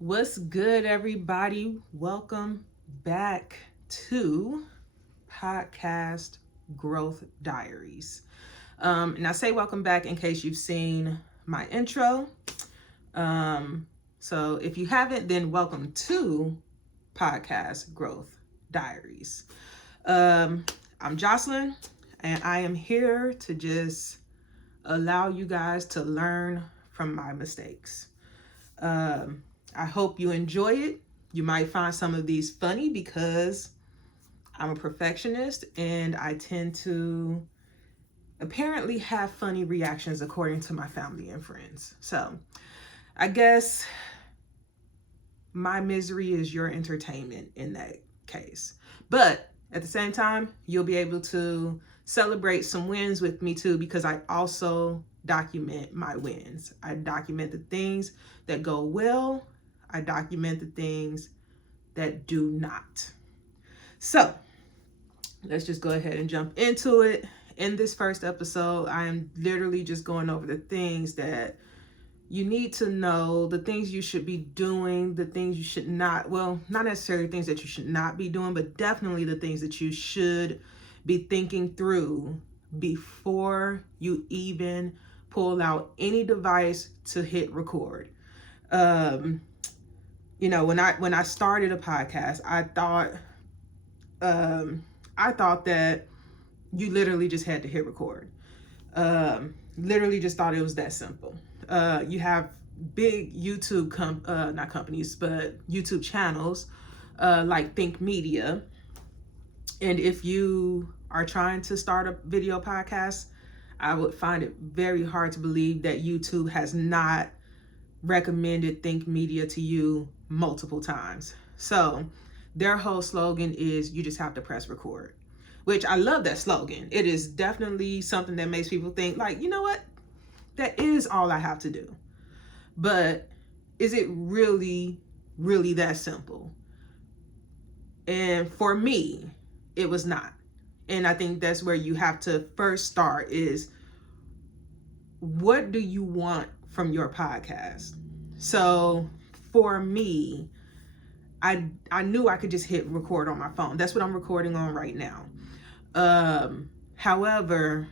What's good, everybody? Welcome back to Podcast Growth Diaries. And I say welcome back in case you've seen my intro. So if you haven't, then welcome to Podcast Growth Diaries. I'm Jocelyn, and I am here to just allow you guys to learn from my mistakes. I hope you enjoy it. You might find some of these funny because I'm a perfectionist and I tend to apparently have funny reactions according to my family and friends. So I guess my misery is your entertainment in that case. But at the same time, you'll be able to celebrate some wins with me too, because I also document my wins. I document the things that go well. I document the things that do not. So let's just go ahead and jump into it. In this first episode, I am literally just going over the things that you need to know, the things you should be doing, the things you should not, well, not necessarily things that you should not be doing, but definitely the things that you should be thinking through before you even pull out any device to hit record. When I started a podcast, I thought that you literally just had to hit record. Literally just thought it was that simple. You have big YouTube not companies, but YouTube channels like Think Media. And if you are trying to start a video podcast, I would find it very hard to believe that YouTube has not recommended Think Media to you multiple times. So their whole slogan is you just have to press record, which I love that slogan. It is definitely something that makes people think like, you know what? That is all I have to do. But is it really, really that simple? And for me, it was not. And I think that's where you have to first start is, what do you want from your podcast? So for me, I knew I could just hit record on my phone. That's what I'm recording on right now. However,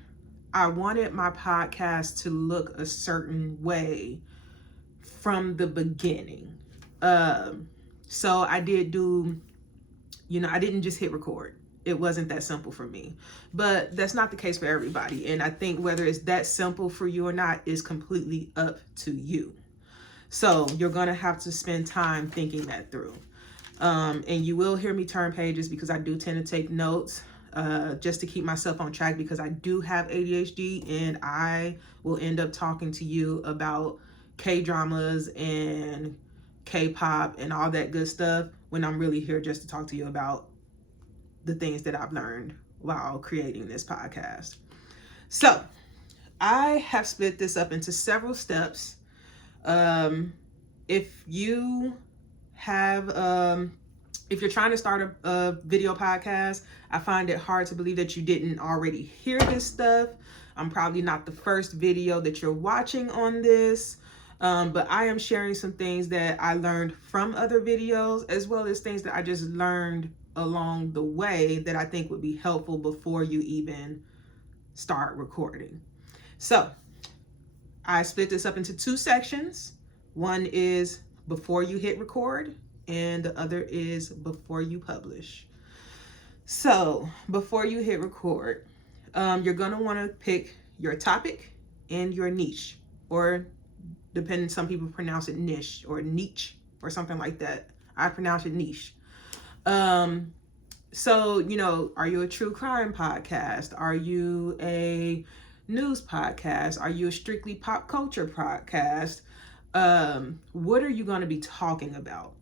I wanted my podcast to look a certain way from the beginning. So I did do, I didn't just hit record. It wasn't that simple for me, but that's not the case for everybody. And I think whether it's that simple for you or not is completely up to you. So you're going to have to spend time thinking that through. And you will hear me turn pages because I do tend to take notes just to keep myself on track, because I do have ADHD and I will end up talking to you about K-dramas and K-pop and all that good stuff when I'm really here just to talk to you about the things that I've learned while creating this podcast. So I have split this up into several steps. If you have, if you're trying to start a video podcast, I find it hard to believe that you didn't already hear this stuff. I'm probably not the first video that you're watching on this, but I am sharing some things that I learned from other videos, as well as things that I just learned along the way that I think would be helpful before you even start recording. So I split this up into two sections. One is before you hit record, and the other is before you publish. So before you hit record, you're going to want to pick your topic and your niche, or depending, some people pronounce it niche or niche or something like that. I pronounce it niche. So, are you a true crime podcast? Are you a news podcast? Are you a strictly pop culture podcast? What are you going to be talking about?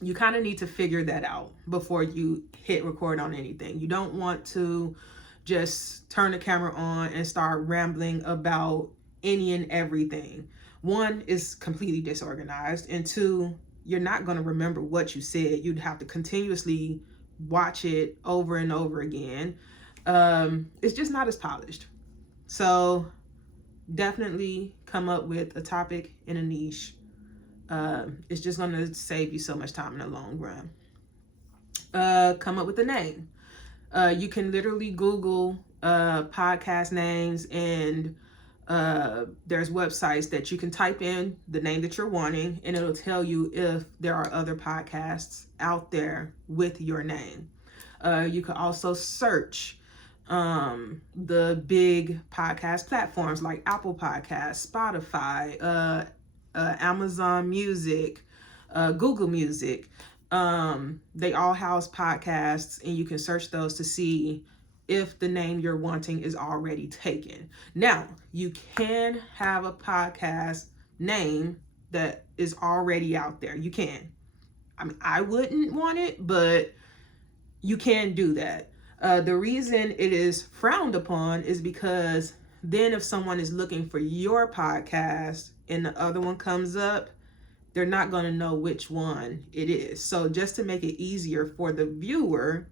You kind of need to figure that out before you hit record on anything. You don't want to just turn the camera on and start rambling about any and everything. One, is completely disorganized, and two, you're not going to remember what you said. You'd have to continuously watch it over and over again. It's just not as polished. So definitely come up with a topic and a niche It's just going to save you so much time in the long run. Come up with a name. You can literally Google podcast names, and there's websites that you can type in the name that you're wanting, and it'll tell you if there are other podcasts out there with your name. You can also search the big podcast platforms like Apple Podcasts, Spotify, Amazon Music, Google Music. They all house podcasts, and you can search those to see if the name you're wanting is already taken. Now, you can have a podcast name that is already out there. You can. I mean, I wouldn't want it, but you can do that. The reason it is frowned upon is because then if someone is looking for your podcast and the other one comes up, they're not going to know which one it is. So just to make it easier for the viewer,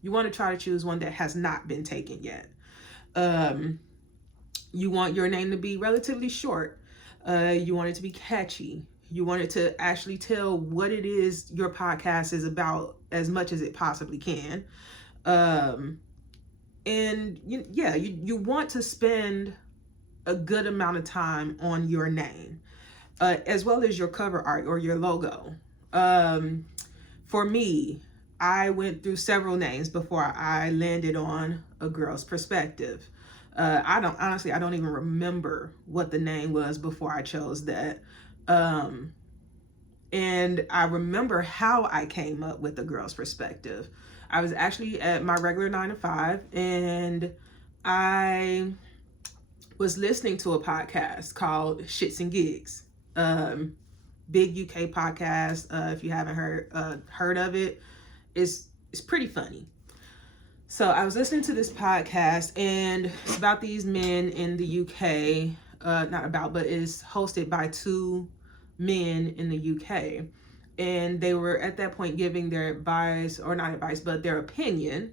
you want to try to choose one that has not been taken yet. You want your name to be relatively short. You want it to be catchy. You want it to actually tell what it is your podcast is about as much as it possibly can. And you want to spend a good amount of time on your name, as well as your cover art or your logo. For me, I went through several names before I landed on A Girl's Perspective. I don't even remember what the name was before I chose that. And I remember how I came up with A Girl's Perspective. I was actually at my regular 9-to-5, and I was listening to a podcast called Shits and Gigs. Big UK podcast. If you haven't heard of it, it's pretty funny. So I was listening to this podcast, and it's about these men in the UK. But it's hosted by two men in the UK. And they were at that point giving their their opinion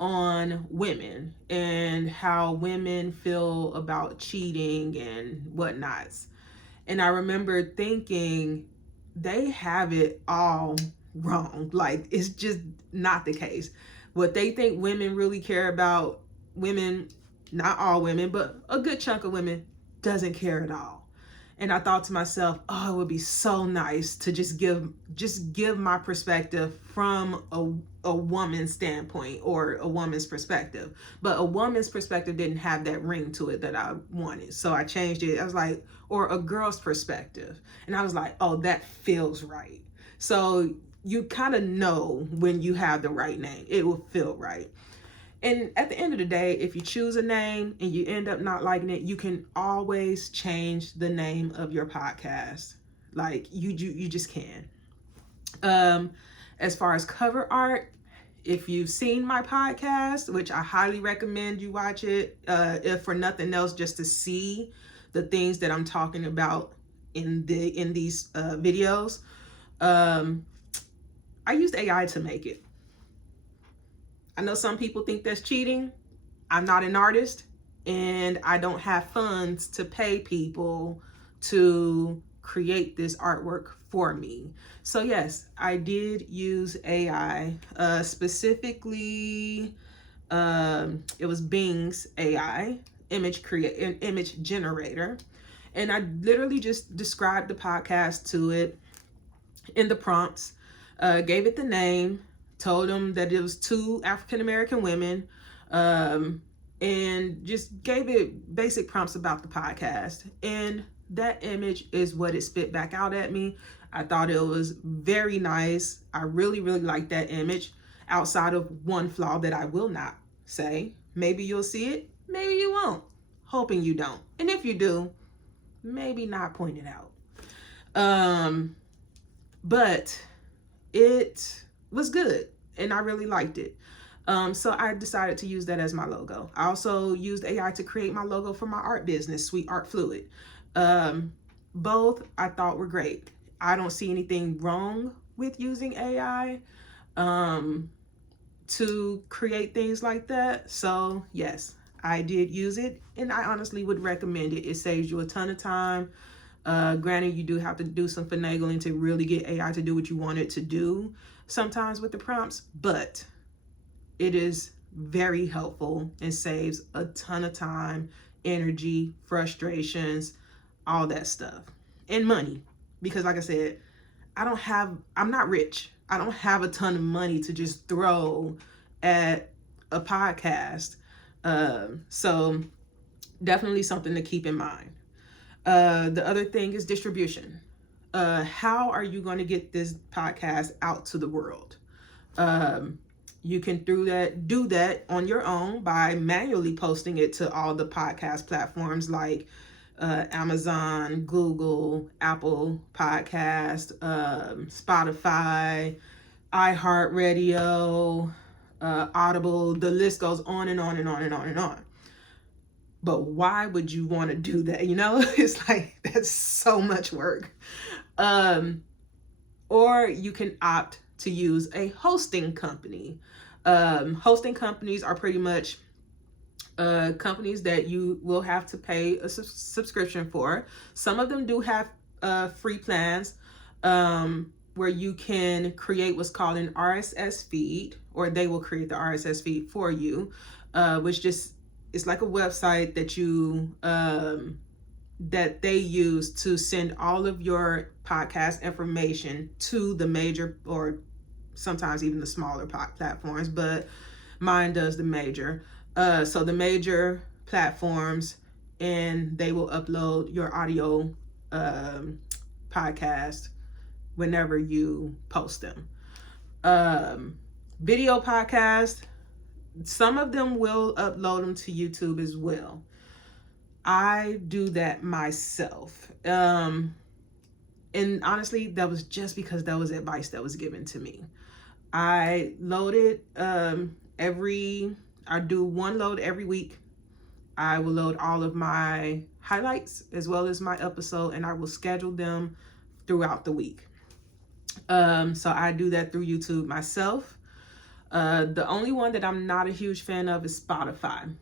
on women and how women feel about cheating and whatnots. And I remember thinking, they have it all wrong. Like, it's just not the case. What they think women really care about, women, not all women, but a good chunk of women, doesn't care at all. And I thought to myself, oh, it would be so nice to just give my perspective from a woman's standpoint, or a woman's perspective. But a woman's perspective didn't have that ring to it that I wanted. So I changed it. I was like, or a girl's perspective. And I was like, oh, that feels right. So you kind of know when you have the right name. It will feel right. And at the end of the day, if you choose a name and you end up not liking it, you can always change the name of your podcast. Like, you just can. As far as cover art, if you've seen my podcast, which I highly recommend you watch it, if for nothing else, just to see the things that I'm talking about in these videos, I used AI to make it. I know some people think that's cheating. I'm not an artist, and I don't have funds to pay people to create this artwork for me. So yes, I did use AI, specifically, it was Bing's AI, image generator. And I literally just described the podcast to it in the prompts, gave it the name, told them that it was two African-American women, and just gave it basic prompts about the podcast. And that image is what it spit back out at me. I thought it was very nice. I really, really liked that image, outside of one flaw that I will not say. Maybe you'll see it, maybe you won't. Hoping you don't. And if you do, maybe not point it out. But it was good, and I really liked it. So I decided to use that as my logo. I also used AI to create my logo for my art business, Sweet Art Fluid. Both I thought were great. I don't see anything wrong with using AI to create things like that. So yes, I did use it, and I honestly would recommend it. It saves you a ton of time. Granted, you do have to do some finagling to really get AI to do what you want it to do sometimes with the prompts, but it is very helpful and saves a ton of time, energy, frustrations, all that stuff, and money. Because like I said, I'm not rich. I don't have a ton of money to just throw at a podcast. So definitely something to keep in mind. The other thing is distribution. How are you going to get this podcast out to the world? You can do that on your own by manually posting it to all the podcast platforms like Amazon, Google, Apple Podcast, Spotify, iHeartRadio, Audible. The list goes on and on and on and on and on. But why would you want to do that? It's like, that's so much work. Or you can opt to use a hosting company. Hosting companies are pretty much companies that you will have to pay a subscription for. Some of them do have free plans where you can create what's called an RSS feed, or they will create the RSS feed for you, which just it's like a website that they use to send all of your podcast information to the major, or sometimes even the smaller platforms, but mine does the major. So the major platforms, and they will upload your audio podcast whenever you post them. Video podcast, some of them will upload them to YouTube as well. I do that myself. And honestly, that was just because that was advice that was given to me. I load it I do one load every week. I will load all of my highlights as well as my episode, and I will schedule them throughout the week. So I do that through YouTube myself. The only one that I'm not a huge fan of is Spotify.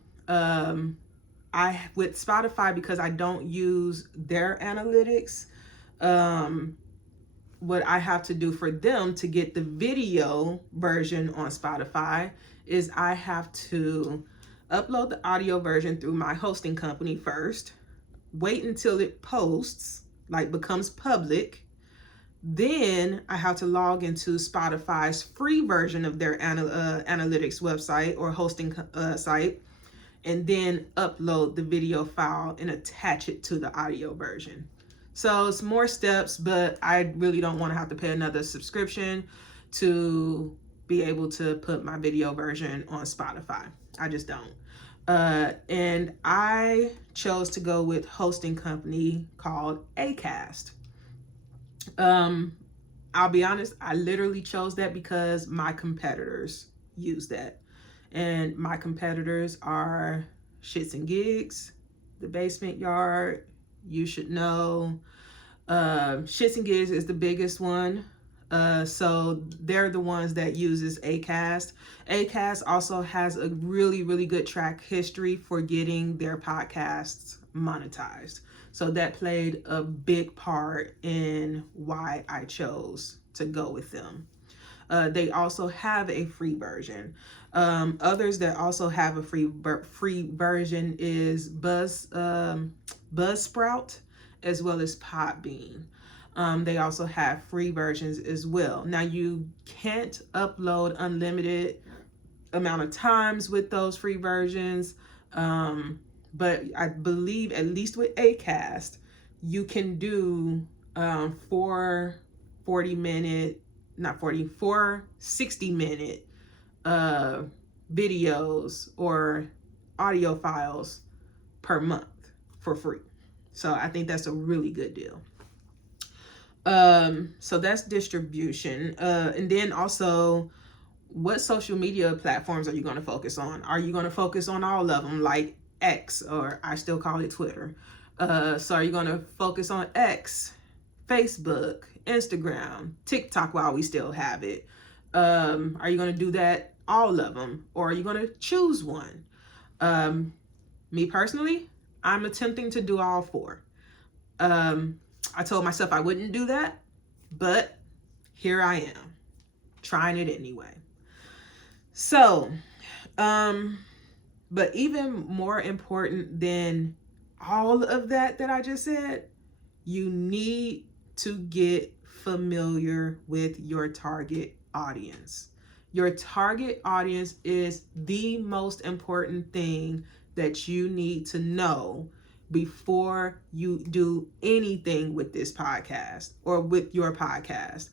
With Spotify, because I don't use their analytics, what I have to do for them to get the video version on Spotify is I have to upload the audio version through my hosting company first, wait until it posts, like becomes public. Then I have to log into Spotify's free version of their analytics website or hosting site, and then upload the video file and attach it to the audio version. So it's more steps, but I really don't want to have to pay another subscription to be able to put my video version on Spotify. I just don't. And I chose to go with hosting company called Acast. I'll be honest, I literally chose that because my competitors use that. And my competitors are Shits and Gigs, The Basement Yard, You Should Know. Shits and Gigs is the biggest one. So they're the ones that uses Acast. Acast also has a really, really good track history for getting their podcasts monetized. So that played a big part in why I chose to go with them. They also have a free version. Others that also have a free version is Buzzsprout, as well as Podbean. They also have free versions as well. Now, you can't upload unlimited amount of times with those free versions, but I believe at least with Acast, you can do 4 60-minute videos or audio files per month for free. So I think that's a really good deal. So that's distribution. And then also, what social media platforms are you going to focus on? Are you going to focus on all of them, like X, or I still call it Twitter? So are you going to focus on X, Facebook, Instagram, TikTok while we still have it? Are you going to do that, all of them, or are you going to choose one? Me personally, I'm attempting to do all 4. I told myself I wouldn't do that, but here I am, trying it anyway. So, but even more important than all of that I just said, you need to get familiar with your target audience. Your target audience is the most important thing that you need to know before you do anything with this podcast or with your podcast.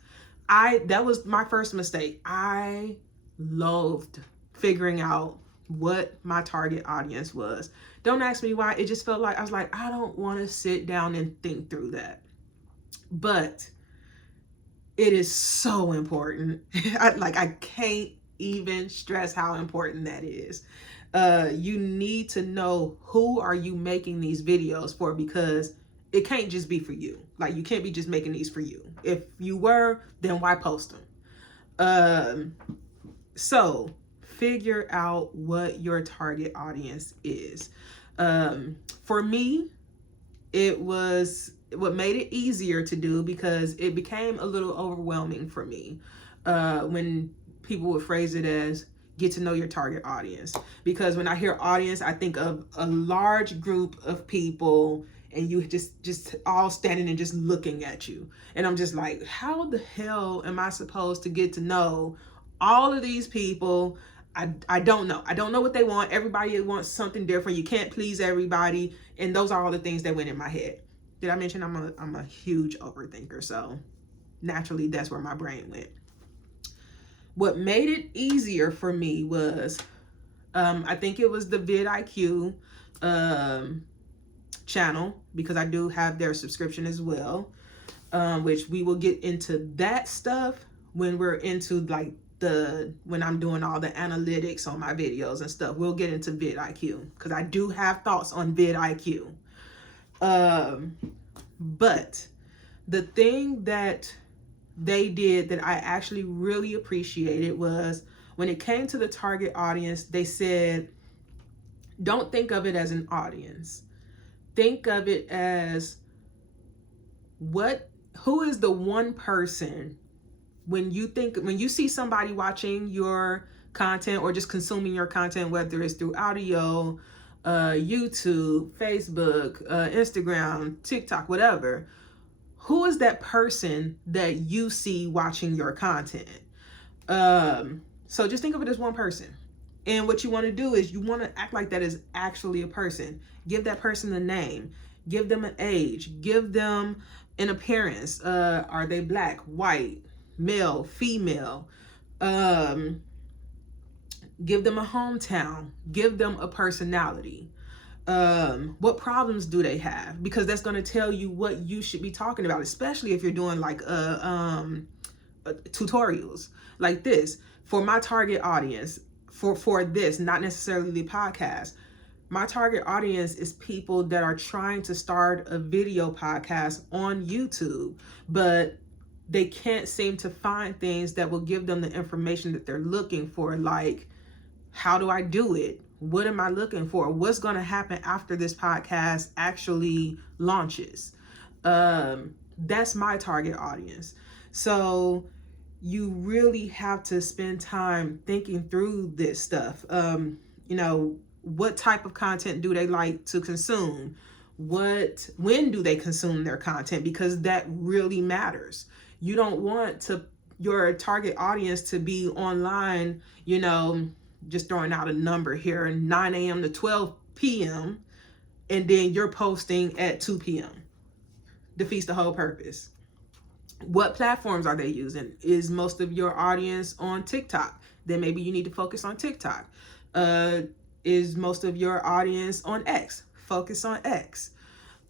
That was my first mistake. I loathed figuring out what my target audience was. Don't ask me why. It just felt like I was like, I don't want to sit down and think through that. But it is so important. I can't even stress how important that is. You need to know who are you making these videos for, because it can't just be for you. Like, you can't be just making these for you. If you were, then why post them? So figure out what your target audience is. For me, it was what made it easier to do, because it became a little overwhelming for me when people would phrase it as get to know your target audience. Because when I hear audience, I think of a large group of people, and you just all standing and just looking at you. And I'm just like, how the hell am I supposed to get to know all of these people? I don't know. I don't know what they want. Everybody wants something different. You can't please everybody. And those are all the things that went in my head. Did I mention I'm a huge overthinker? So naturally, that's where my brain went. What made it easier for me was, I think it was the vidIQ channel, because I do have their subscription as well, which we will get into that stuff when we're into like when I'm doing all the analytics on my videos and stuff. We'll get into vidIQ, because I do have thoughts on vidIQ. But the thing that they did that I actually really appreciated was, when it came to the target audience, they said, don't think of it as an audience. Think of it as who is the one person, when you see somebody watching your content or just consuming your content, whether it's through audio, YouTube, Facebook, Instagram, TikTok, whatever, who is that person that you see watching your content? So just think of it as one person. And what you want to do is you want to act like that is actually a person. Give that person a name. Give them an age. Give them an appearance. Are they black, white, male, female? Give them a hometown. Give them a personality. What problems do they have? Because that's going to tell you what you should be talking about, especially if you're doing like tutorials like this. For my target audience, for this, not necessarily the podcast, my target audience is people that are trying to start a video podcast on YouTube, but they can't seem to find things that will give them the information that they're looking for. Like, how do I do it? What am I looking for? What's going to happen after this podcast actually launches? That's my target audience. So you really have to spend time thinking through this stuff. What type of content do they like to consume? When do they consume their content? Because that really matters. You don't want your target audience to be online, just throwing out a number here, 9 a.m. to 12 p.m. and then you're posting at 2 p.m. Defeats the whole purpose. What platforms are they using? Is most of your audience on TikTok? Then maybe you need to focus on TikTok. Is most of your audience on X? Focus on X.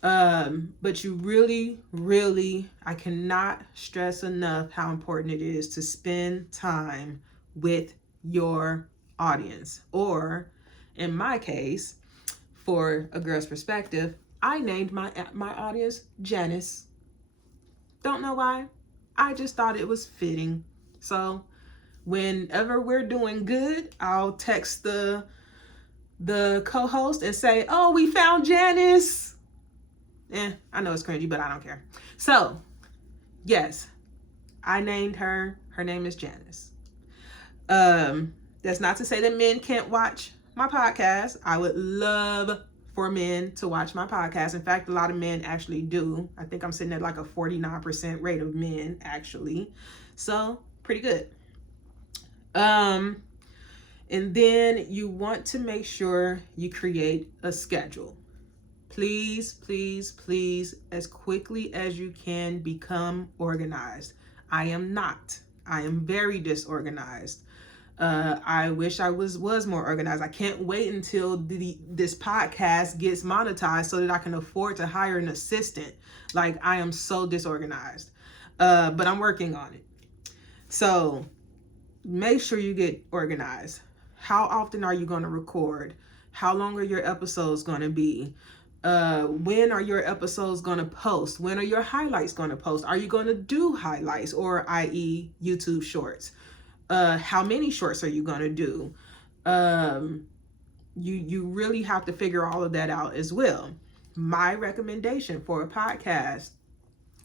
But you really, really, I cannot stress enough how important it is to spend time with your audience. Or in my case, for a girl's perspective, I named my audience Janice. Don't know why. I just thought it was fitting. So whenever we're doing good, I'll text the co-host and say, oh, we found Janice. I know it's cringy, but I don't care. So, yes, I named her. Her name is Janice. That's not to say that men can't watch my podcast. I would love for men to watch my podcast. In fact, a lot of men actually do. I think I'm sitting at like a 49% rate of men actually. So, pretty good. And then you want to make sure you create a schedule. Please, please, please, as quickly as you can, become organized. I am not. I am very disorganized. I wish I was more organized. I can't wait until this podcast gets monetized so that I can afford to hire an assistant. Like, I am so disorganized. But I'm working on it. So make sure you get organized. How often are you going to record? How long are your episodes going to be? When are your episodes going to post? When are your highlights going to post? Are you going to do highlights, or i.e. YouTube shorts? How many shorts are you going to do? You really have to figure all of that out as well. My recommendation for a podcast,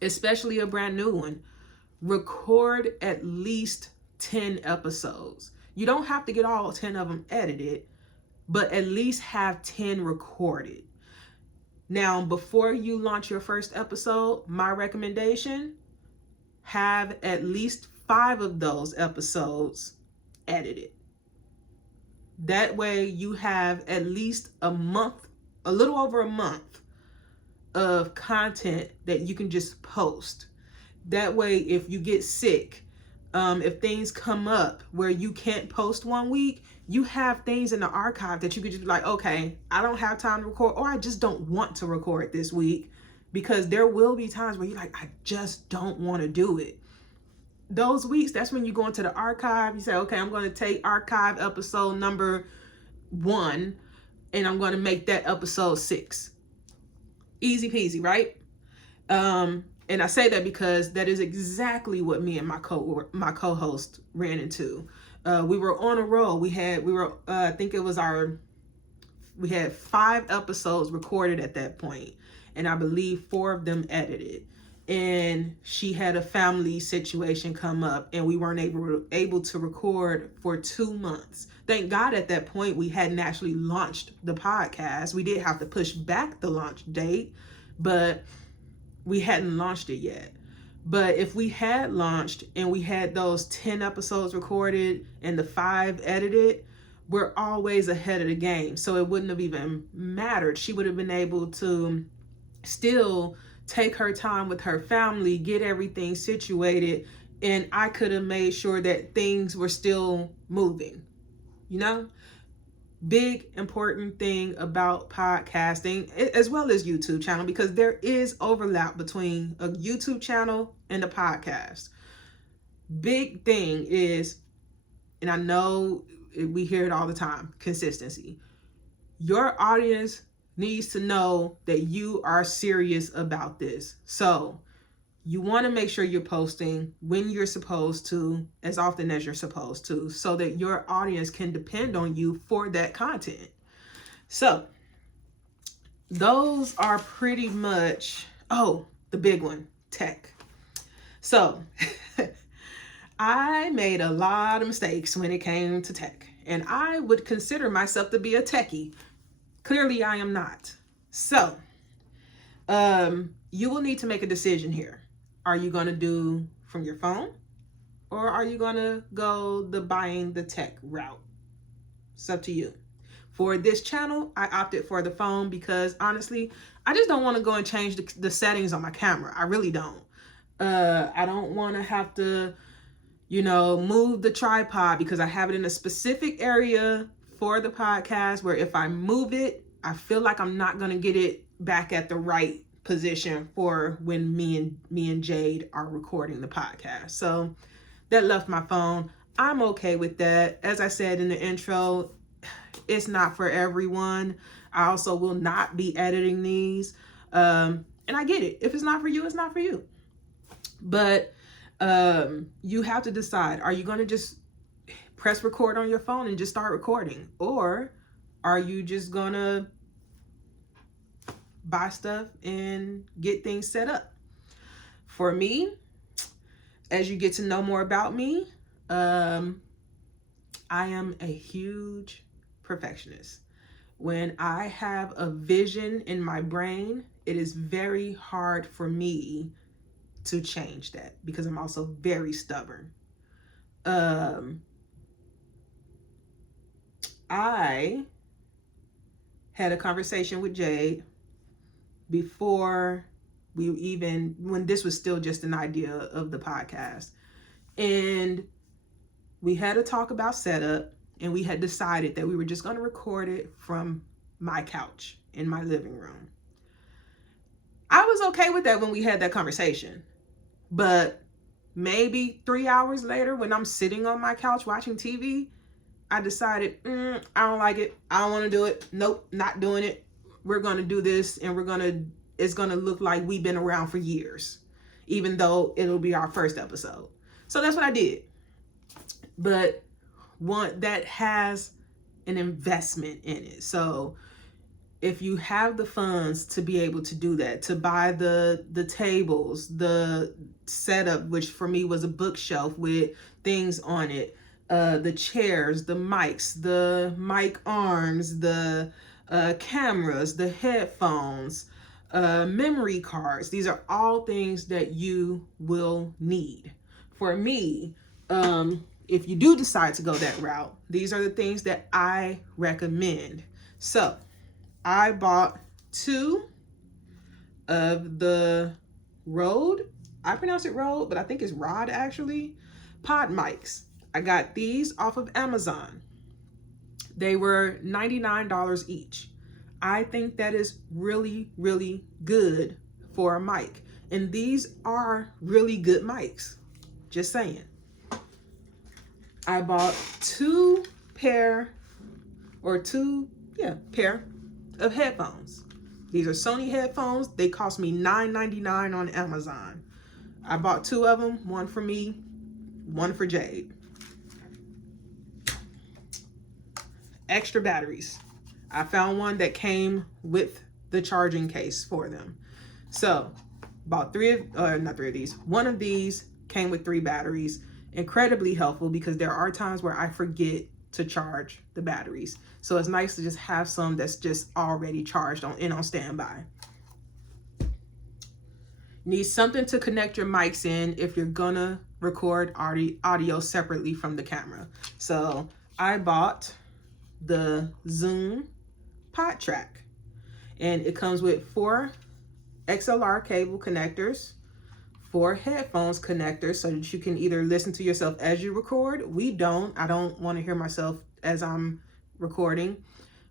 especially a brand new one, record at least 10 episodes. You don't have to get all 10 of them edited, but at least have 10 recorded. Now, before you launch your first episode, my recommendation, have at least 5 of those episodes edited. That way you have at least a month, a little over a month of content that you can just post. That way, if you get sick, if things come up where you can't post one week, you have things in the archive that you could just be like, okay, I don't have time to record, or I just don't want to record this week, because there will be times where you're like, I just don't want to do it. Those weeks, that's when you go into the archive. You say, okay, I'm going to take archive episode number 1 and I'm going to make that episode 6. Easy peasy, right? And I say that because that is exactly what me and my co-host ran into. We were on a roll. We had 5 episodes recorded at that point, and I believe 4 of them edited. And she had a family situation come up, and we weren't able to record for 2 months. Thank God at that point we hadn't actually launched the podcast. We did have to push back the launch date, but we hadn't launched it yet. But if we had launched and we had those 10 episodes recorded and the 5 edited, we're always ahead of the game. So it wouldn't have even mattered. She would have been able to still take her time with her family, get everything situated, and I could have made sure that things were still moving. You know? Big important thing about podcasting, as well as YouTube channel, because there is overlap between a YouTube channel and a podcast. Big thing is, and I know we hear it all the time, consistency. Your audience needs to know that you are serious about this. So you want to make sure you're posting when you're supposed to, as often as you're supposed to, so that your audience can depend on you for that content. So those are pretty much, the big one, tech. So I made a lot of mistakes when it came to tech, and I would consider myself to be a techie. Clearly I am not. So you will need to make a decision here. Are you going to do from your phone, or are you going to go the buying the tech route? It's up to you. For this channel, I opted for the phone because honestly, I just don't want to go and change the settings on my camera. I really don't. I don't want to have to, move the tripod because I have it in a specific area for the podcast where if I move it, I feel like I'm not going to get it back at the right position for when me and Jade are recording the podcast. So that left my phone. I'm okay with that. As I said in the intro, it's not for everyone. I also will not be editing these. And I get it. If it's not for you, it's not for you. But you have to decide, are you going to just press record on your phone and just start recording? Or are you just going to buy stuff and get things set up. For me, as you get to know more about me, I am a huge perfectionist. When I have a vision in my brain, it is very hard for me to change that because I'm also very stubborn. I had a conversation with Jade before when this was still just an idea of the podcast. And we had a talk about setup, and we had decided that we were just going to record it from my couch in my living room. I was okay with that when we had that conversation. But maybe 3 hours later, when I'm sitting on my couch watching TV, I decided, I don't like it. I don't want to do it. Nope, not doing it. We're going to do this, and it's going to look like we've been around for years, even though it'll be our first episode. So that's what I did. But one that has an investment in it. So if you have the funds to be able to do that, to buy the tables, the setup, which for me was a bookshelf with things on it, the chairs, the mics, the mic arms, the cameras, the headphones, memory cards. These are all things that you will need. For me, if you do decide to go that route, these are the things that I recommend. So I bought 2 of the Rode, I pronounce it Rode, but I think it's Rod actually, pod mics. I got these off of Amazon. They were $99 each. I think that is really, really good for a mic. And these are really good mics. Just saying. I bought 2 pair of headphones. These are Sony headphones. They cost me $9.99 on Amazon. I bought 2 of them, one for me, one for Jade. Extra batteries. I found one that came with the charging case for them. So, bought not 3 of these. One of these came with 3 batteries. Incredibly helpful because there are times where I forget to charge the batteries. So it's nice to just have some that's just already charged on standby. Need something to connect your mics in if you're gonna record audio separately from the camera. So I bought the Zoom Pod Track, and it comes with 4 XLR cable connectors, 4 headphones connectors so that you can either listen to yourself as you record. I don't want to hear myself as I'm recording.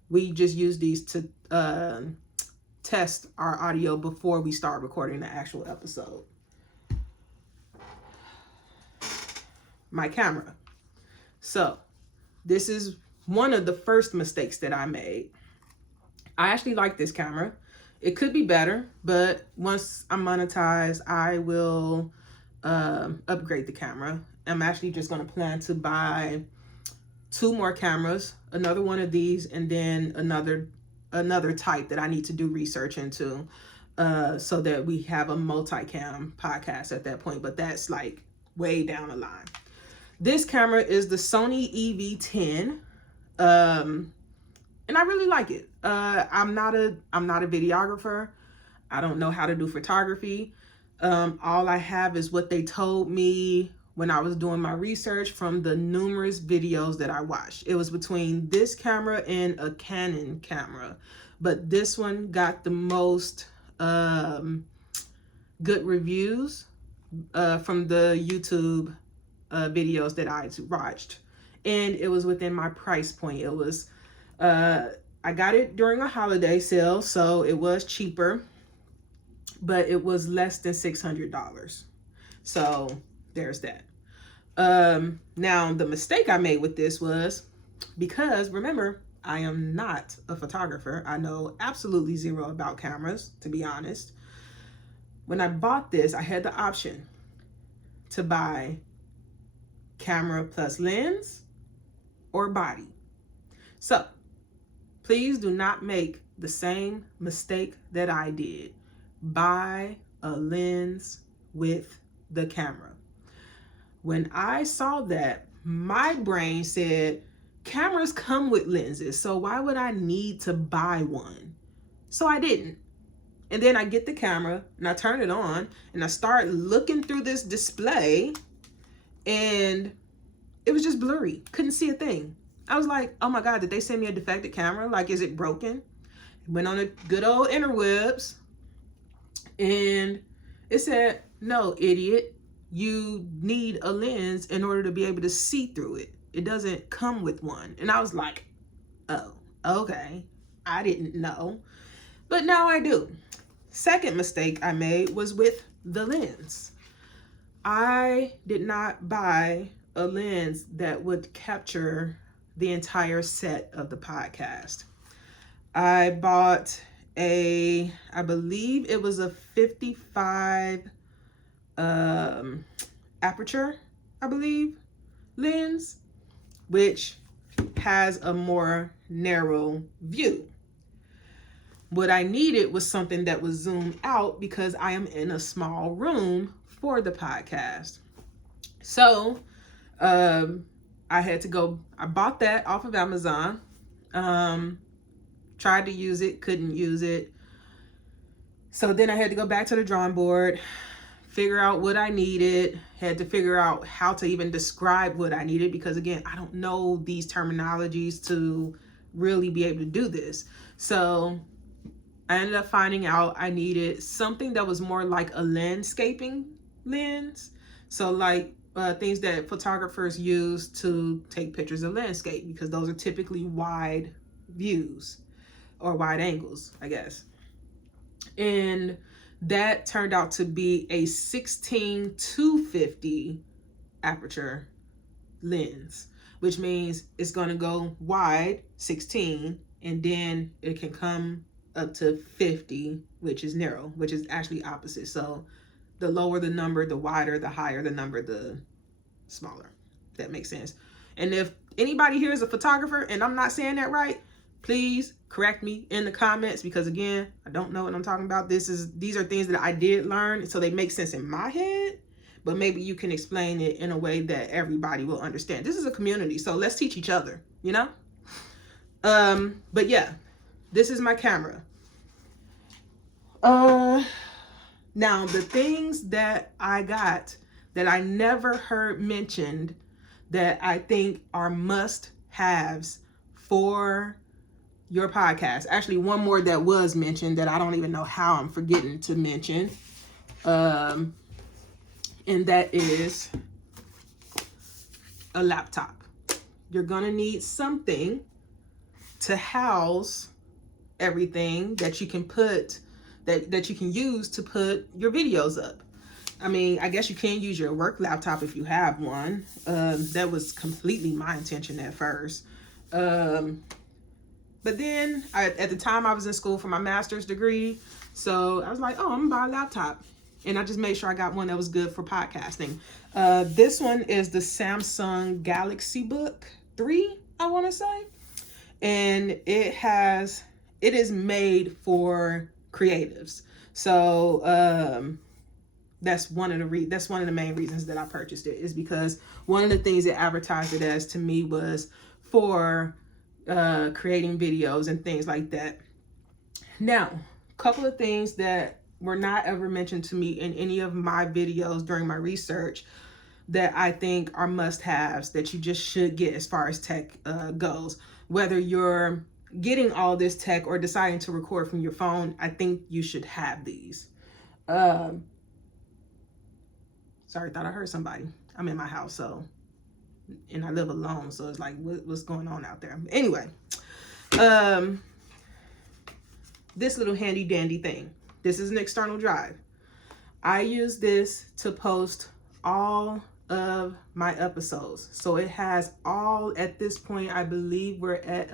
We just use these to test our audio before we start recording the actual episode. My camera. So this is one of the first mistakes that I made. I actually like this camera. It could be better, but once I'm monetized, I will upgrade the camera. I'm actually just going to plan to buy 2 more cameras, another one of these, and then another type that I need to do research into, so that we have a multicam podcast at that point. But that's like way down the line. This camera is the Sony EV10. And I really like it. I'm not a videographer. I don't know how to do photography. All I have is what they told me when I was doing my research from the numerous videos that I watched. It was between this camera and a Canon camera, but this one got the most good reviews from the YouTube videos that I watched, and it was within my price point. It was I got it during a holiday sale, so it was cheaper, but it was less than $600. So there's that. Now the mistake I made with this was, because remember, I am not a photographer. I know absolutely zero about cameras, to be honest. When I bought this, I had the option to buy camera plus lens or body. So please do not make the same mistake that I did. Buy a lens with the camera. When I saw that, my brain said, cameras come with lenses, so why would I need to buy one? So I didn't. And then I get the camera and I turn it on and I start looking through this display, and it was just blurry. Couldn't see a thing. I was like, oh my God, did they send me a defective camera? Like, is it broken? Went on the good old interwebs, and it said, no, idiot, you need a lens in order to be able to see through it. It doesn't come with one. And I was like, oh, okay. I didn't know, but now I do. Second mistake I made was with the lens. I did not buy a lens that would capture the entire set of the podcast. I bought I believe it was a 55 aperture, I believe, lens, which has a more narrow view. What I needed was something that was zoomed out because I am in a small room for the podcast. So I bought that off of Amazon. Tried to use it, couldn't use it. So then I had to go back to the drawing board, figure out what I needed, had to figure out how to even describe what I needed, because again, I don't know these terminologies to really be able to do this. So I ended up finding out I needed something that was more like a landscaping lens. So like things that photographers use to take pictures of landscape, because those are typically wide views or wide angles, I guess. And that turned out to be a 16-250 aperture lens, which means it's going to go wide 16, and then it can come up to 50, which is narrow, which is actually opposite. So the lower the number, the wider, the higher the number, the smaller. If that makes sense. And if anybody here is a photographer and I'm not saying that right, please correct me in the comments, because again, I don't know what I'm talking about. These are things that I did learn, so they make sense in my head, but maybe you can explain it in a way that everybody will understand. This is a community, so let's teach each other, you know? But yeah, this is my camera. Now the things that I got that I never heard mentioned that I think are must-haves for your podcast. Actually, one more that was mentioned that I don't even know how I'm forgetting to mention. And that is a laptop. You're gonna need something to house everything that you can put, that you can use to put your videos up. I mean, I guess you can use your work laptop if you have one. That was completely my intention at first. But then at the time I was in school for my master's degree. So I was like, oh, I'm gonna buy a laptop. And I just made sure I got one that was good for podcasting. This one is the Samsung Galaxy Book 3, I wanna say. And it is made for creatives. So that's one of the main reasons that I purchased it, is because one of the things it advertised it as to me was for creating videos and things like that. Now, a couple of things that were not ever mentioned to me in any of my videos during my research that I think are must-haves that you just should get as far as tech goes. Whether you're getting all this tech or deciding to record from your phone, I think you should have these. Sorry, thought I heard somebody. I'm in my house, so, and I live alone, so it's like, what's going on out there? Anyway, this little handy dandy thing. This is an external drive. I use this to post all of my episodes. So it has all, at this point, I believe we're at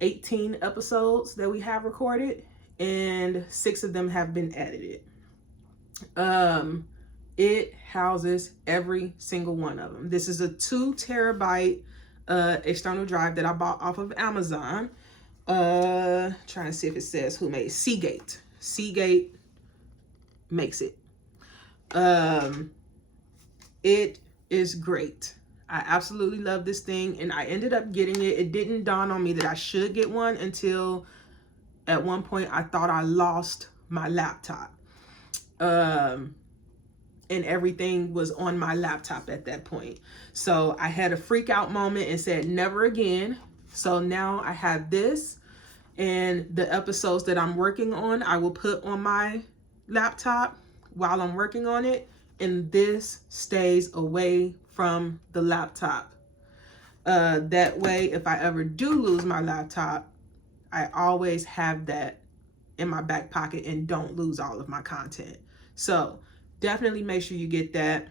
18 episodes that we have recorded, and 6 of them have been edited. It houses every single one of them. This is a 2 terabyte external drive that I bought off of Amazon. Trying to see if it says who made Seagate. Seagate makes it. It is great. I absolutely love this thing, and I ended up getting it. It didn't dawn on me that I should get one until at one point I thought I lost my laptop. And everything was on my laptop at that point. So I had a freak out moment and said, never again. So now I have this, and the episodes that I'm working on, I will put on my laptop while I'm working on it. And this stays away from the laptop. That way, if I ever do lose my laptop, I always have that in my back pocket and don't lose all of my content. So definitely make sure you get that.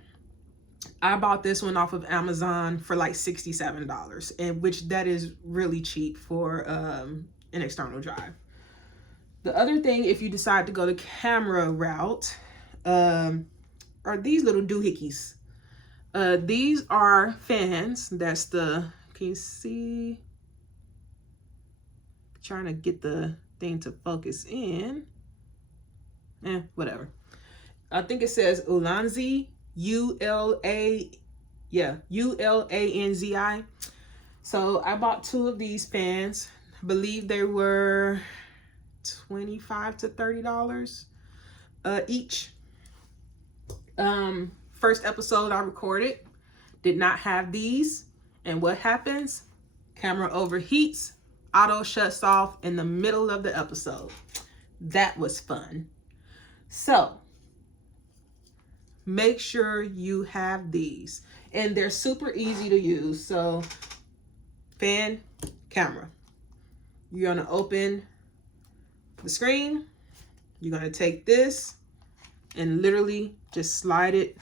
I bought this one off of Amazon for like $67, and which that is really cheap for an external drive. The other thing, if you decide to go the camera route, are these little doohickeys. These are fans. That's the, can you see? Trying to get the thing to focus in. Whatever. I think it says Ulanzi, Ulanzi. So I bought 2 of these fans. I believe they were $25 to $30 each. First episode I recorded did not have these, and what happens? Camera overheats, auto shuts off in the middle of the episode. That was fun. So make sure you have these, and they're super easy to use. So fan, camera. You're gonna open the screen. You're gonna take this and literally just slide it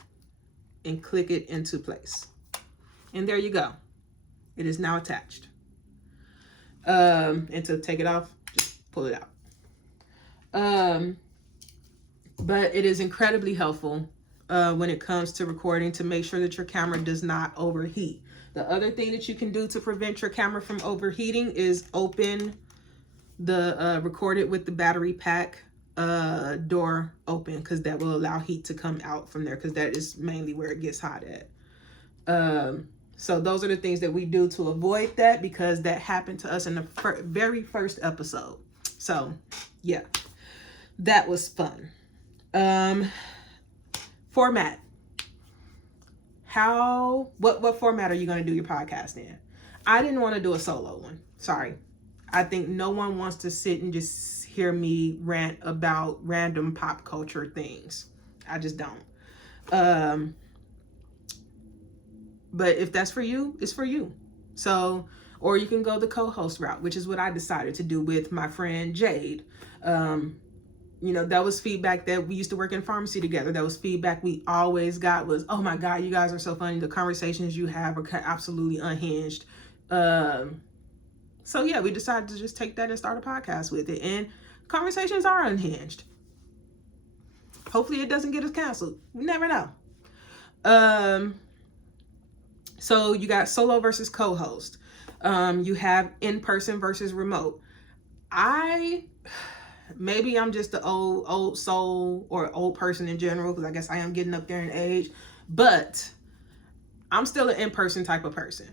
and click it into place. And there you go. It is now attached. And to take it off, just pull it out. But it is incredibly helpful when it comes to recording, to make sure that your camera does not overheat. The other thing that you can do to prevent your camera from overheating is open the record it with the battery pack door open, because that will allow heat to come out from there, because that is mainly where it gets hot at. So those are the things that we do to avoid that, because that happened to us in the very first episode. So yeah, that was fun. Format. What format are you going to do your podcast in? I didn't want to do a solo one. Sorry. I think no one wants to sit and just hear me rant about random pop culture things. I just don't. But if that's for you, it's for you. So, or you can go the co-host route, which is what I decided to do with my friend Jade. You know, that was feedback that we used to work in pharmacy together. That was feedback we always got was, oh my God, you guys are so funny. The conversations you have are absolutely unhinged. So yeah, we decided to just take that and start a podcast with it. And conversations are unhinged. Hopefully it doesn't get us canceled. We never know. So you got solo versus co-host. You have in-person versus remote. Maybe I'm just the old soul or old person in general, because I guess I am getting up there in age, but I'm still an in-person type of person.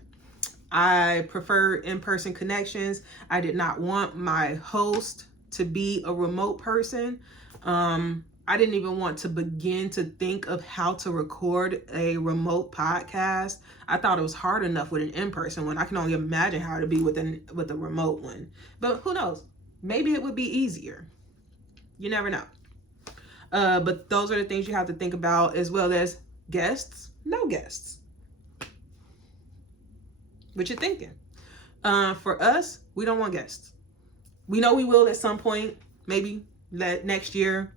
I prefer in-person connections. I did not want my host to be a remote person. I didn't even want to begin to think of how to record a remote podcast. I thought it was hard enough with an in-person one. I can only imagine how to be with a remote one. But who knows? Maybe it would be easier. You never know. But those are the things you have to think about, as well as guests, no guests. What you thinking? For us, we don't want guests. We know we will at some point, maybe next year,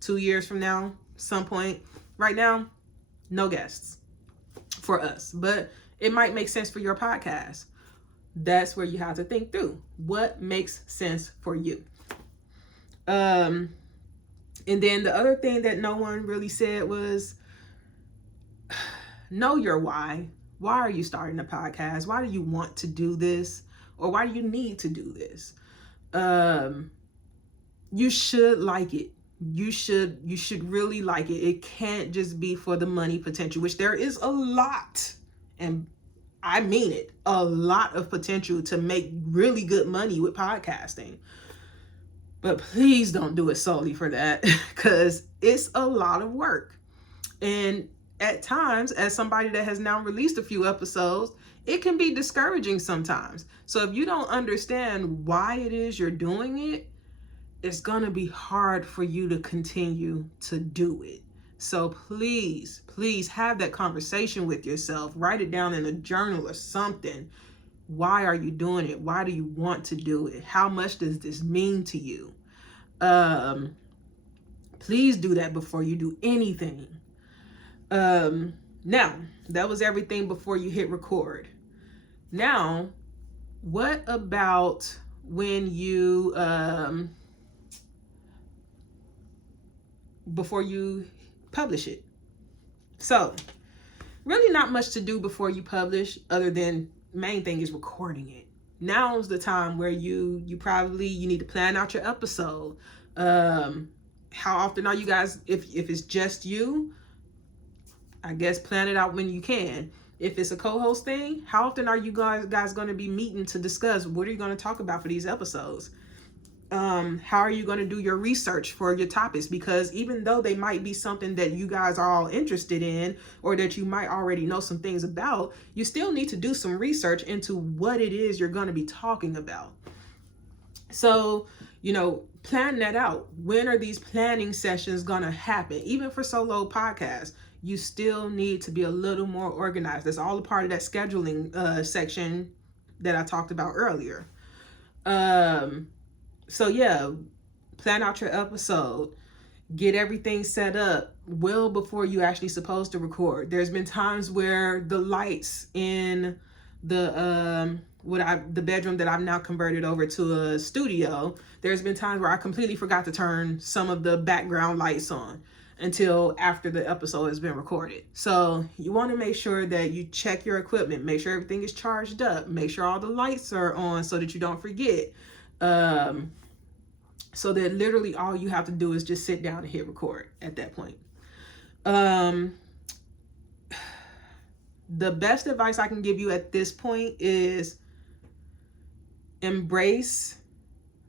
2 years from now, some point. Right now, no guests for us, but it might make sense for your podcast. That's where you have to think through what makes sense for you. And then the other thing that no one really said was, know your why. Why are you starting a podcast? Why do you want to do this? Or why do you need to do this? you should like it. You should really like it. It can't just be for the money potential, which there is a lot, and I mean it, a lot of potential to make really good money with podcasting. But please don't do it solely for that, because it's a lot of work. And at times, as somebody that has now released a few episodes, it can be discouraging sometimes. So if you don't understand why it is you're doing it, it's gonna be hard for you to continue to do it. So please have that conversation with yourself. Write it down in a journal or something. Why are you doing it? Why do you want to do it? How much does this mean to you? Please do that before you do anything. Now, that was everything before you hit record. Now, what about when you, before you publish it? So, really not much to do before you publish, other than main thing is recording it. Now's the time where you need to plan out your episode. How often are you guys, if it's just you, I guess plan it out when you can. If it's a co-host thing, how often are you guys going to be meeting to discuss what are you going to talk about for these episodes? How are you going to do your research for your topics? Because even though they might be something that you guys are all interested in, or that you might already know some things about, you still need to do some research into what it is you're going to be talking about. So, plan that out. When are these planning sessions going to happen? Even for solo podcasts, you still need to be a little more organized. That's all a part of that scheduling section that I talked about earlier. So yeah, plan out your episode, get everything set up well before you actually supposed to record. There's been times where the lights in the bedroom that I've now converted over to a studio, there's been times where I completely forgot to turn some of the background lights on until after the episode has been recorded. So you want to make sure that you check your equipment, make sure everything is charged up, make sure all the lights are on so that you don't forget. So that literally all you have to do is just sit down and hit record at that point. The best advice I can give you at this point is embrace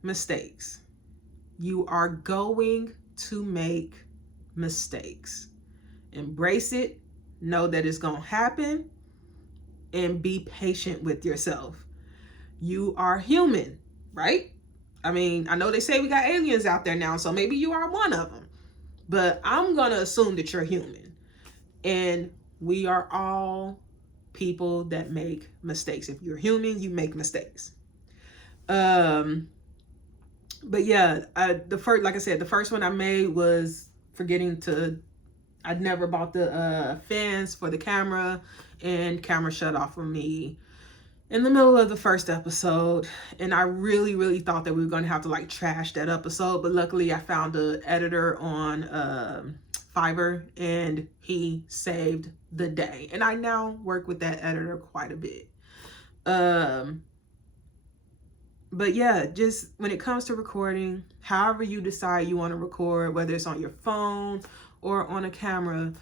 mistakes. You are going to make mistakes. Embrace it, know that it's going to happen, and be patient with yourself. You are human, right? I mean, I know they say we got aliens out there now, so maybe you are one of them. But I'm going to assume that you're human. And we are all people that make mistakes. If you're human, you make mistakes. But yeah, the first one I made was forgetting I'd never bought the fans for the camera, and camera shut off on me in the middle of the first episode. And I really thought that we were going to have to trash that episode, but luckily I found an editor on Fiverr, and he saved the day, and I now work with that editor quite a bit. But yeah, just when it comes to recording, however you decide you want to record, whether it's on your phone or on a camera,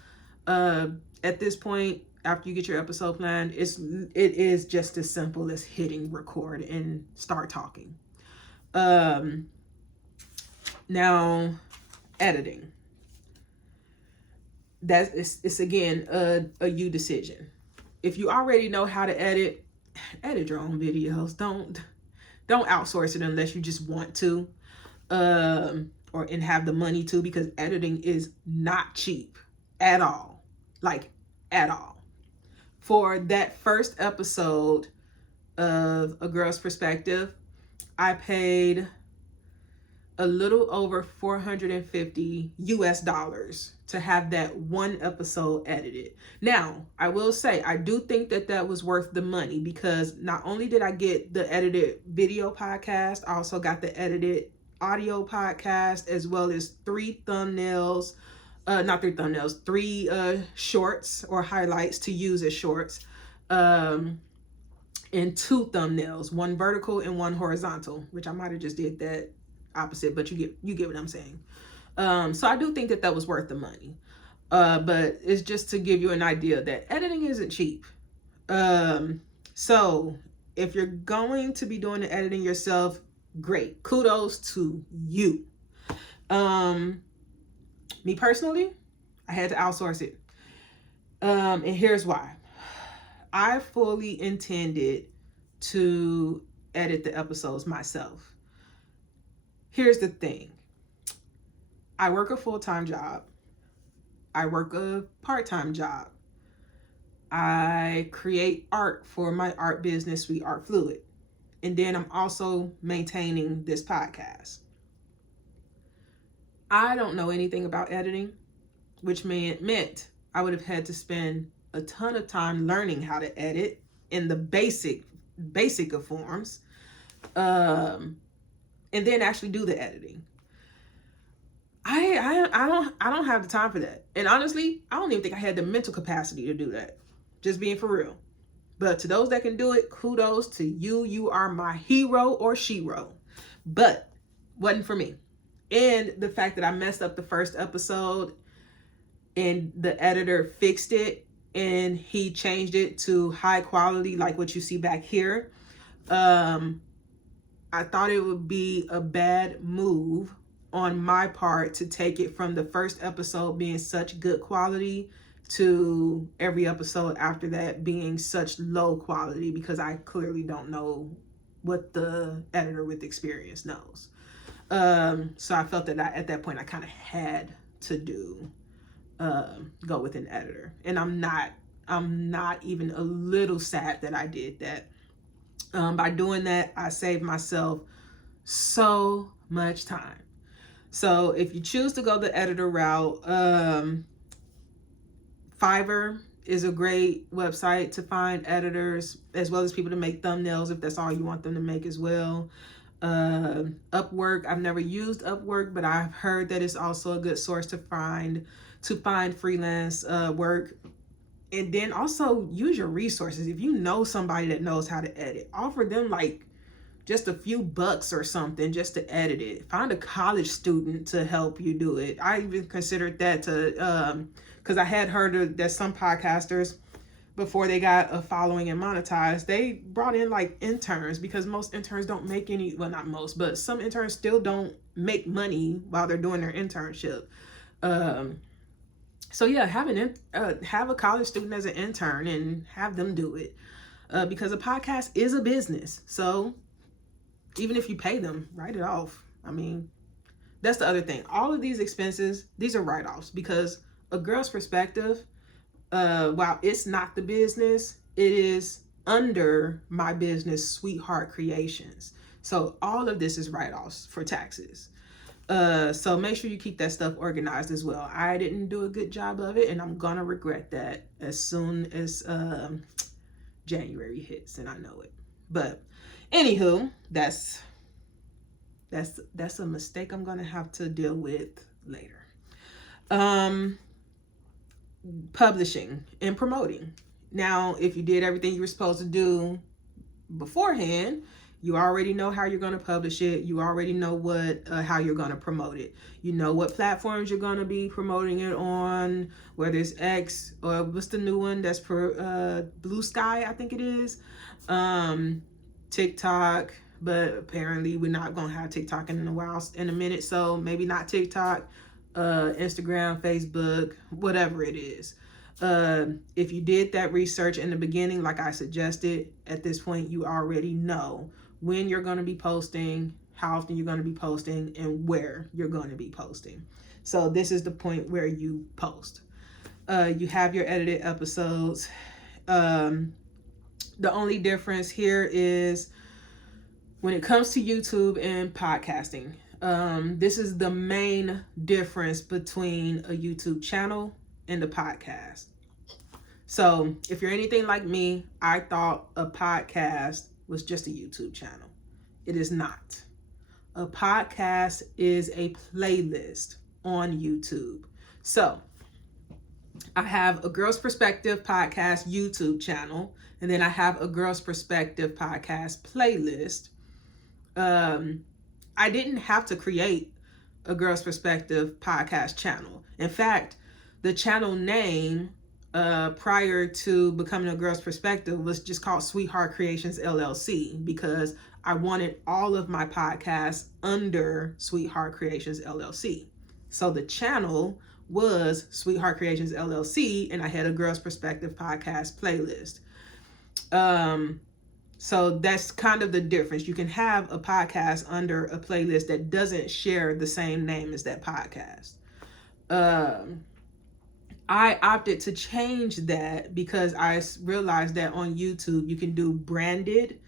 at this point, after you get your episode planned, it is just as simple as hitting record and start talking. Now, editing. It's again a you decision. If you already know how to edit your own videos. Don't outsource it unless you just want to, and have the money to, because editing is not cheap at all, at all. For that first episode of A Girl's Perspective, I paid a little over $450 US to have that one episode edited. Now, I will say, I do think that was worth the money, because not only did I get the edited video podcast, I also got the edited audio podcast, as well as three shorts or highlights to use as shorts. And and 2 thumbnails, one vertical and one horizontal, which I might have just did that opposite, but you get what I'm saying. So I do think that was worth the money. But it's just to give you an idea that editing isn't cheap. So if you're going to be doing the editing yourself, great. Kudos to you. Me personally, I had to outsource it. And here's why. I fully intended to edit the episodes myself. Here's the thing. I work a full-time job. I work a part-time job. I create art for my art business, Sweet Art Fluid. And then I'm also maintaining this podcast. I don't know anything about editing, which meant I would have had to spend a ton of time learning how to edit in the basic of forms, and then actually do the editing. I don't have the time for that. And honestly, I don't even think I had the mental capacity to do that. Just being for real. But to those that can do it, kudos to you. You are my hero or shero. But wasn't for me. And the fact that I messed up the first episode and the editor fixed it and he changed it to high quality, like what you see back here. I thought it would be a bad move on my part to take it from the first episode being such good quality to every episode after that being such low quality, because I clearly don't know what the editor with experience knows. So I felt that at that point I kind of had to go with an editor, and I'm not even a little sad that I did that. By doing that, I saved myself so much time. So if you choose to go the editor route, Fiverr is a great website to find editors as well as people to make thumbnails if that's all you want them to make as well. Upwork, I've never used Upwork, but I've heard that it's also a good source to find freelance work. And then also use your resources. If you know somebody that knows how to edit, offer them like just a few bucks or something just to edit it. Find a college student to help you do it. I even considered that to, because I had heard that some podcasters, before they got a following and monetized, they brought in like interns, because most interns don't make any, well, not most, but some interns still don't make money while they're doing their internship. So yeah, have a college student as an intern and have them do it, because a podcast is a business. So even if you pay them, write it off. I mean, that's the other thing. All of these expenses, these are write-offs, because a girl's perspective, while it's not the business, it is under my business, Sweetheart Creations. So all of this is write-offs for taxes. So make sure you keep that stuff organized as well. I didn't do a good job of it, and I'm gonna regret that as soon as January hits, and I know it. But anywho, that's a mistake I'm gonna have to deal with later. Publishing and promoting. Now, if you did everything you were supposed to do beforehand, you already know how you're going to publish it. You already know how you're going to promote it. You know what platforms you're going to be promoting it on, whether it's X or what's the new one that's Blue Sky, I think it is. TikTok, but apparently we're not going to have TikTok in a minute. So maybe not TikTok, Instagram, Facebook, whatever it is. If you did that research in the beginning, like I suggested, at this point, you already know when you're going to be posting, how often you're going to be posting, and where you're going to be posting. So this is the point where you post. You have your edited episodes. The only difference here is when it comes to YouTube and podcasting. This is the main difference between a YouTube channel and a podcast. So if you're anything like me, I thought a podcast was just a YouTube channel. It is not. A podcast is a playlist on YouTube. So I have a Girls Perspective podcast YouTube channel, and then I have a Girls Perspective podcast playlist. I didn't have to create a Girls Perspective podcast channel. In fact, the channel name prior to becoming a Girls Perspective was just called Sweetheart Creations LLC, because I wanted all of my podcasts under Sweetheart Creations LLC. So the channel was Sweetheart Creations LLC, and I had a Girls Perspective podcast playlist. So that's kind of the difference. You can have a podcast under a playlist that doesn't share the same name as that podcast. I opted to change that because I realized that on YouTube you can do branded,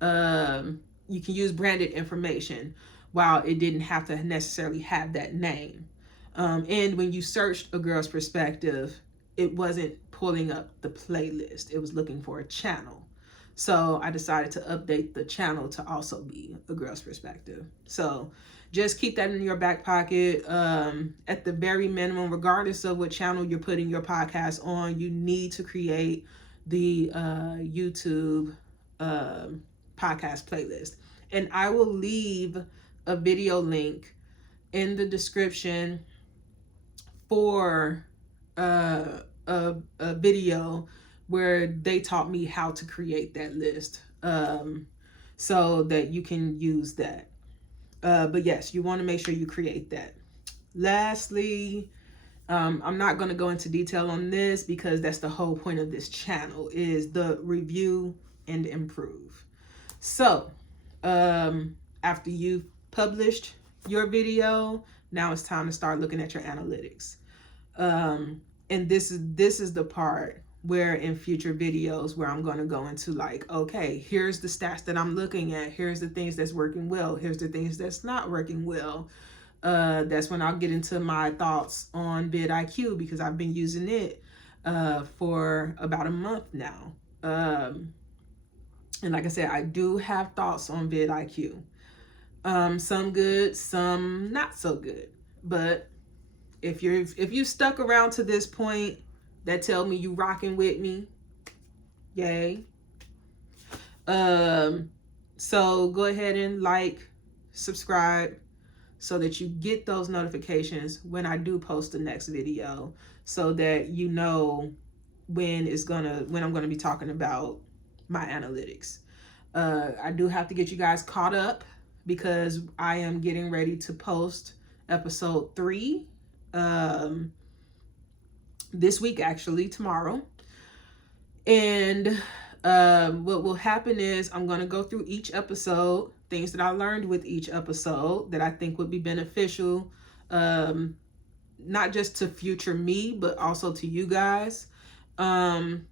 you can use branded information while it didn't have to necessarily have that name. And when you searched a Girl's Perspective, it wasn't pulling up the playlist. It was looking for a channel. So I decided to update the channel to also be a Girl's Perspective. So just keep that in your back pocket. At the very minimum, regardless of what channel you're putting your podcast on, you need to create the YouTube podcast playlist. And I will leave a video link in the description for a video where they taught me how to create that list, so that you can use that. But yes, you want to make sure you create that. Lastly, I'm not going to go into detail on this because that's the whole point of this channel, is the review and improve. So after you've published your video, now it's time to start looking at your analytics. And this is the part where in future videos where I'm going to go into like, okay, here's the stats that I'm looking at. Here's the things that's working well. Here's the things that's not working well. That's when I'll get into my thoughts on vidIQ, because I've been using it for about a month now. And like I said, I do have thoughts on vidIQ. Some good, some not so good. But if you stuck around to this point, that tell me you rocking with me. Yay. So go ahead and like, subscribe, so that you get those notifications when I do post the next video, so that you know when I'm gonna be talking about my analytics. I do have to get you guys caught up because I am getting ready to post episode 3 this week, actually tomorrow. And what will happen is I'm going to go through each episode, things that I learned with each episode that I think would be beneficial, not just to future me, but also to you guys. And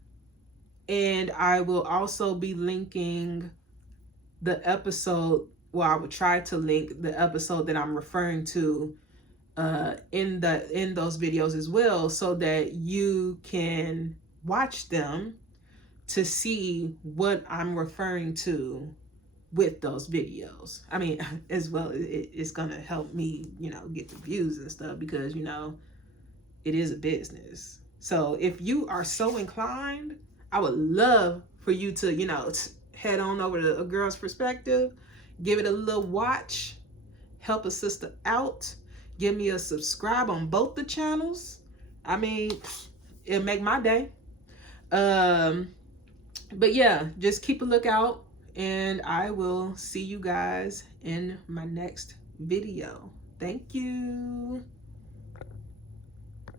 I will also be linking the episode, well, I would try to link the episode that I'm referring to in those videos as well, so that you can watch them to see what I'm referring to with those videos. I mean, as well, it's gonna help me, get the views and stuff, because it is a business. So if you are so inclined, I would love for you to head on over to A Girl's Perspective, give it a little watch, help a sister out. Give me a subscribe on both the channels. I mean, it'll make my day. But yeah, just keep a lookout, and I will see you guys in my next video. Thank you.